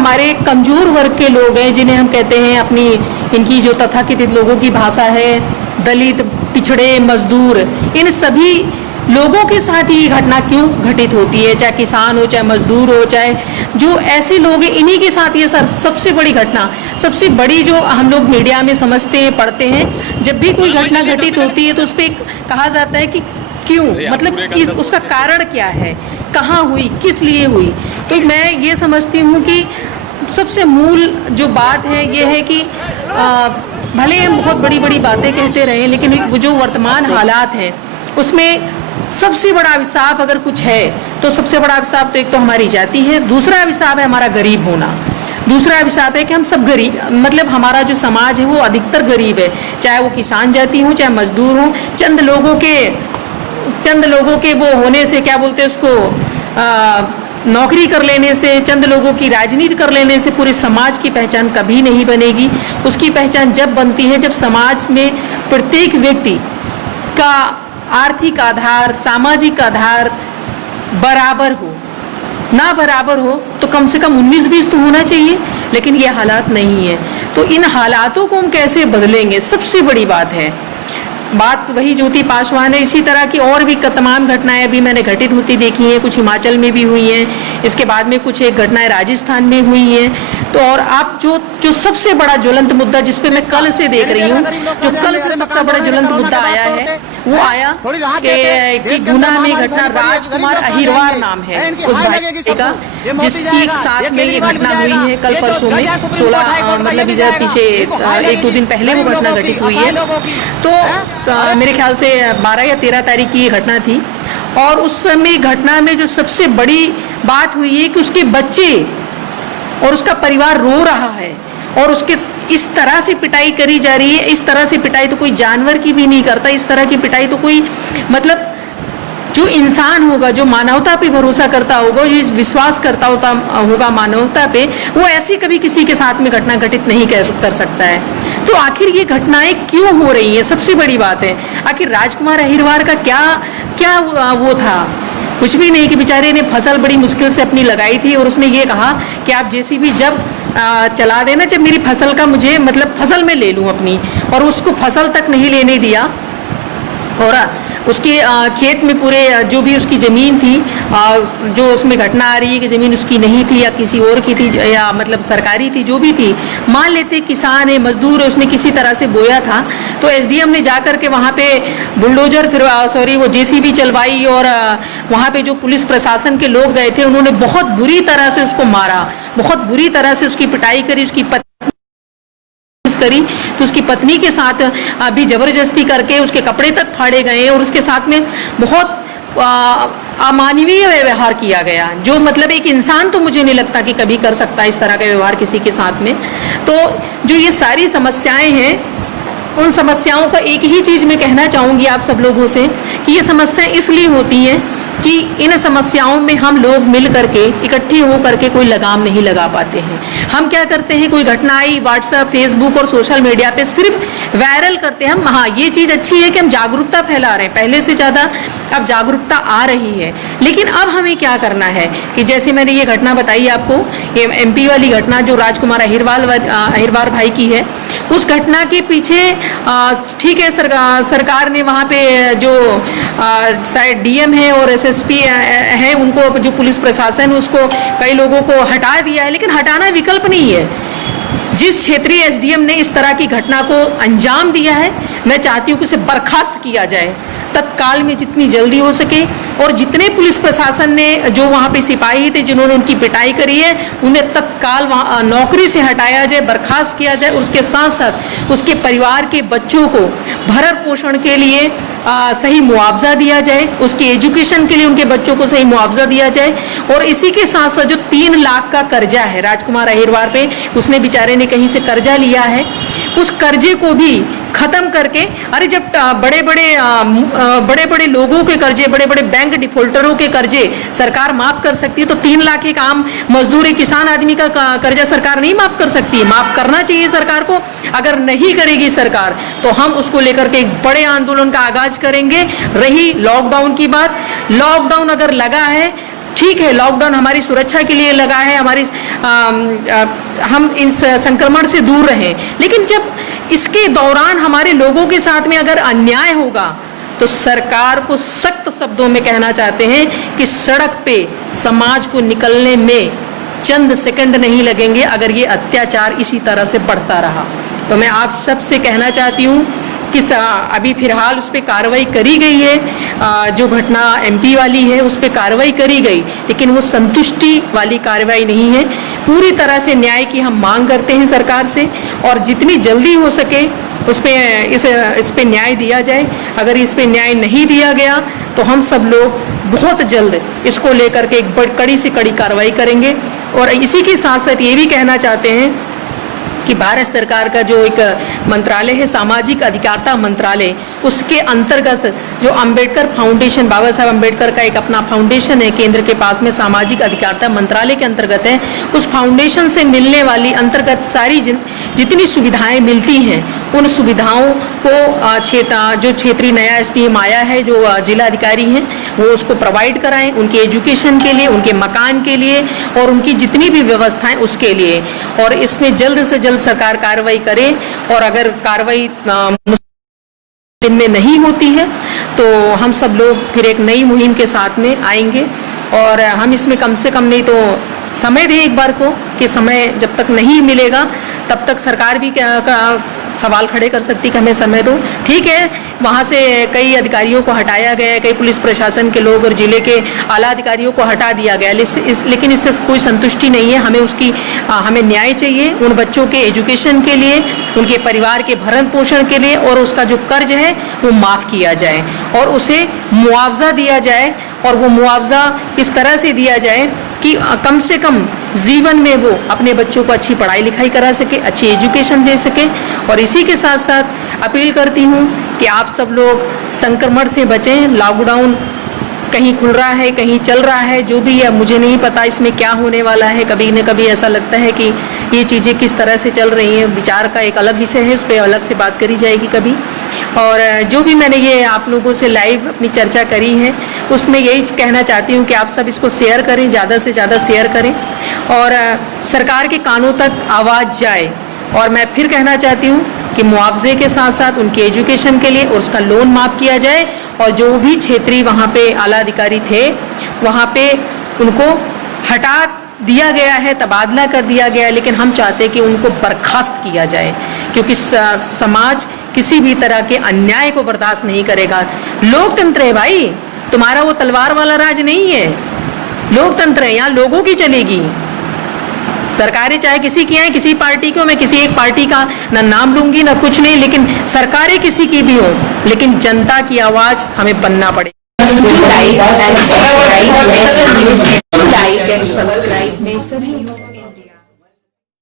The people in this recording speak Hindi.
हमारे कमज़ोर वर्ग के लोग हैं, जिन्हें हम कहते हैं अपनी इनकी जो तथाकथित लोगों की भाषा है, दलित, पिछड़े, मजदूर, इन सभी लोगों के साथ ये घटना क्यों घटित होती है, चाहे किसान हो, चाहे मजदूर हो, चाहे जो ऐसे लोग हैं, इन्हीं के साथ ये सबसे बड़ी घटना, सबसे बड़ी जो हम लोग मीडिया में समझते हैं, पढ़ते हैं, जब भी कोई घटना घटित होती है तो उस पर कहा जाता है कि क्यों, मतलब किस, उसका कारण क्या है, कहाँ हुई, किस लिए हुई। तो मैं ये समझती हूँ कि सबसे मूल जो बात है ये है कि भले हम बहुत बड़ी बड़ी बातें कहते रहे, लेकिन वो जो वर्तमान हालात हैं उसमें सबसे बड़ा अभिशाप अगर कुछ है तो सबसे बड़ा अभिशाप तो एक तो हमारी जाति है, दूसरा अभिशाप है हमारा गरीब होना, दूसरा अभिशाप है कि हम सब गरीब, मतलब हमारा जो समाज है वो अधिकतर गरीब है, चाहे वो किसान जाति हो, चाहे मजदूर हो, चंद लोगों के वो होने से, क्या बोलते हैं उसको, नौकरी कर लेने से, चंद लोगों की राजनीति कर लेने से पूरे समाज की पहचान कभी नहीं बनेगी। उसकी पहचान जब बनती है जब समाज में प्रत्येक व्यक्ति का आर्थिक आधार, सामाजिक आधार बराबर हो। ना बराबर हो तो कम से कम 19-20 तो होना चाहिए, लेकिन ये हालात नहीं है। तो इन हालातों को हम कैसे बदलेंगे, सबसे बड़ी बात है। बात वही ज्योति पासवान है, इसी तरह की और भी तमाम घटनाएं अभी मैंने घटित होती देखी हैं, कुछ हिमाचल में भी हुई हैं, इसके बाद में कुछ एक घटनाएं राजस्थान में हुई हैं। तो और आप जो सबसे बड़ा ज्वलंत मुद्दा जिस पे मैं कल से देख रही हूँ, जो कल से सबसे बड़ा ज्वलंत मुद्दा आया है वो आया कि गुना में घटना, राजकुमार अहिरवार नाम है उस भाई का, जिसकी साथ में ये घटना हुई है कल परसों में, 16 मतलब इधर पीछे 1-2 दिन पहले वो घटना घटित हुई है। तो मेरे ख्याल से 12 या 13 तारीख की ये घटना थी। और उस समय घटना में जो सबसे बड़ी बात हुई है कि उसके बच्चे और उसका परिवार रो रहा है, और उसके इस तरह से पिटाई करी जा रही है। इस तरह से पिटाई तो कोई जानवर की भी नहीं करता, इस तरह की पिटाई तो कोई, मतलब जो इंसान होगा, जो मानवता पे भरोसा करता होगा, जो विश्वास करता होगा मानवता पे, वो ऐसी कभी किसी के साथ में घटना घटित नहीं कर सकता है। तो आखिर ये घटनाएं क्यों हो रही हैं, सबसे बड़ी बात है। आखिर राजकुमार अहिरवार का क्या वो था, कुछ भी नहीं, कि बेचारे ने फसल बड़ी मुश्किल से अपनी लगाई थी और उसने ये कहा कि आप जेसीबी जब चला देना, जब मेरी फसल का मुझे, मतलब फसल में ले लूँ अपनी, और उसको फसल तक नहीं लेने दिया। और उसके खेत में पूरे जो भी उसकी ज़मीन थी, जो उसमें घटना आ रही है कि ज़मीन उसकी नहीं थी या किसी और की थी, या मतलब सरकारी थी, जो भी थी, मान लेते किसान है, मजदूर है, उसने किसी तरह से बोया था। तो एसडीएम ने जाकर के वहाँ पे बुलडोजर, फिर वो जेसीबी चलवाई, और वहाँ पे जो पुलिस प्रशासन के लोग गए थे उन्होंने बहुत बुरी तरह से उसको मारा, बहुत बुरी तरह से उसकी पिटाई करी, उसकी करी। तो उसकी पत्नी के साथ भी जबरदस्ती करके उसके कपड़े तक फाड़े गए, और उसके साथ में बहुत अमानवीय व्यवहार किया गया, जो मतलब एक इंसान तो मुझे नहीं लगता कि कभी कर सकता इस तरह का व्यवहार किसी के साथ में। तो जो ये सारी समस्याएं हैं, उन समस्याओं का एक ही चीज़ मैं कहना चाहूँगी आप सब लोगों से, कि ये समस्याएं इसलिए होती हैं कि इन समस्याओं में हम लोग मिल करके, इकट्ठे हो करके कोई लगाम नहीं लगा पाते हैं। हम क्या करते हैं, कोई घटना आई, व्हाट्सएप, फेसबुक और सोशल मीडिया पे सिर्फ वायरल करते हैं हम। हाँ, ये चीज़ अच्छी है कि हम जागरूकता फैला रहे हैं, पहले से ज़्यादा अब जागरूकता आ रही है। लेकिन अब हमें क्या करना है कि जैसे मैंने ये घटना बताई आपको, ये MP वाली घटना जो राजकुमार अहिरवार भाई की है, उस घटना के पीछे ठीक है, सरकार ने वहाँ पे जो शायद DM है और SSP है, उनको, जो पुलिस प्रशासन, उसको कई लोगों को हटा दिया है, लेकिन हटाना विकल्प नहीं है। जिस क्षेत्रीय SDM ने इस तरह की घटना को अंजाम दिया है, मैं चाहती हूँ कि उसे बर्खास्त किया जाए तत्काल में, जितनी जल्दी हो सके। और जितने पुलिस प्रशासन ने, जो वहाँ पे सिपाही थे जिन्होंने उनकी पिटाई करी है, उन्हें तत्काल वहाँ नौकरी से हटाया जाए, बर्खास्त किया जाए। उसके साथ साथ उसके परिवार के बच्चों को भरण पोषण के लिए सही मुआवजा दिया जाए, उसके एजुकेशन के लिए उनके बच्चों को सही मुआवजा दिया जाए। और इसी के साथ साथ जो 3 लाख का कर्जा है राजकुमार अहिरवार पे, उसने बेचारे ने कहीं से कर्जा लिया है, उस कर्जे को भी खत्म करके, अरे जब बड़े बड़े लोगों के कर्जे, बड़े बड़े बैंक डिफॉल्टरों के कर्जे सरकार माफ कर सकती है, तो 3 लाख एक आम मजदूर, किसान आदमी का कर्जा सरकार नहीं माफ कर सकती है? माफ करना चाहिए सरकार को। अगर नहीं करेगी सरकार तो हम उसको लेकर के एक बड़े आंदोलन का आगाज करेंगे। रही लॉकडाउन की बात, लॉकडाउन अगर लगा है, ठीक है, लॉकडाउन हमारी सुरक्षा के लिए लगा है, हम इस संक्रमण से दूर रहें, लेकिन जब इसके दौरान हमारे लोगों के साथ में अगर अन्याय होगा तो सरकार को सख्त शब्दों में कहना चाहते हैं कि सड़क पे समाज को निकलने में चंद सेकंड नहीं लगेंगे अगर ये अत्याचार इसी तरह से बढ़ता रहा। तो मैं आप सबसे कहना चाहती हूँ कि अभी फिलहाल उस पर कार्रवाई करी गई है, जो घटना एमपी वाली है उस पर कार्रवाई करी गई, लेकिन वो संतुष्टि वाली कार्रवाई नहीं है। पूरी तरह से न्याय की हम मांग करते हैं सरकार से, और जितनी जल्दी हो सके उस पर इस पे न्याय दिया जाए। अगर इस पे न्याय नहीं दिया गया तो हम सब लोग बहुत जल्द इसको लेकर के एक कड़ी से कड़ी कार्रवाई करेंगे। और इसी के साथ साथ ये भी कहना चाहते हैं कि भारत सरकार का जो एक मंत्रालय है, सामाजिक अधिकारिता मंत्रालय, उसके अंतर्गत जो अंबेडकर फाउंडेशन, बाबा साहब अंबेडकर का एक अपना फाउंडेशन है केंद्र के पास में, सामाजिक अधिकारिता मंत्रालय के अंतर्गत है। उस फाउंडेशन से मिलने वाली अंतर्गत सारी जितनी सुविधाएं मिलती हैं उन सुविधाओं को जो क्षेत्रीय नया एसडीएम आया है, जो जिला अधिकारी हैं, वो उसको प्रोवाइड कराएं उनके एजुकेशन के लिए, उनके मकान के लिए और उनकी जितनी भी व्यवस्थाएं उसके लिए। और इसमें जल्द से जल्द सरकार कार्रवाई करे, और अगर कार्रवाई जिनमें नहीं होती है तो हम सब लोग फिर एक नई मुहिम के साथ में आएंगे। और हम इसमें कम से कम नहीं तो समय दें एक बार को, कि समय जब तक नहीं मिलेगा तब तक सरकार भी सवाल खड़े कर सकती कि हमें समय दो। ठीक है, वहाँ से कई अधिकारियों को हटाया गया है, कई पुलिस प्रशासन के लोग और जिले के आला अधिकारियों को हटा दिया गया, लेकिन इससे कोई संतुष्टि नहीं है। हमें न्याय चाहिए उन बच्चों के एजुकेशन के लिए, उनके परिवार के भरण पोषण के लिए, और उसका जो कर्ज है वो माफ़ किया जाए और उसे मुआवजा दिया जाए। और वो मुआवजा इस तरह से दिया जाए कि कम से कम जीवन में वो अपने बच्चों को अच्छी पढ़ाई लिखाई करा सके, अच्छी एजुकेशन दे सके। और इसी के साथ साथ अपील करती हूँ कि आप सब लोग संक्रमण से बचें। लॉकडाउन कहीं खुल रहा है, कहीं चल रहा है, जो भी है मुझे नहीं पता इसमें क्या होने वाला है। कभी न कभी ऐसा लगता है कि ये चीज़ें किस तरह से चल रही हैं, विचार का एक अलग विषय है, उस पर अलग से बात करी जाएगी कभी। और जो भी मैंने ये आप लोगों से लाइव अपनी चर्चा करी है उसमें यही कहना चाहती हूँ कि आप सब इसको शेयर करें, ज़्यादा से ज़्यादा शेयर करें और सरकार के कानों तक आवाज़ जाए। और मैं फिर कहना चाहती हूँ कि मुआवजे के साथ साथ उनके एजुकेशन के लिए और उसका लोन माफ़ किया जाए, और जो भी क्षेत्रीय वहाँ पे आला अधिकारी थे वहाँ पे उनको हटा दिया गया है, तबादला कर दिया गया है, लेकिन हम चाहते हैं कि उनको बर्खास्त किया जाए, क्योंकि समाज किसी भी तरह के अन्याय को बर्दाश्त नहीं करेगा। लोकतंत्र है भाई, तुम्हारा वो तलवार वाला राज नहीं है, लोकतंत्र है, यहाँ लोगों की चलेगी। सरकारें चाहे किसी की आए, किसी पार्टी की हो, मैं किसी एक पार्टी का ना नाम लूंगी ना कुछ नहीं, लेकिन सरकारें किसी की भी हो, लेकिन जनता की आवाज हमें बनना पड़ेगा। Like and subscribe nation news.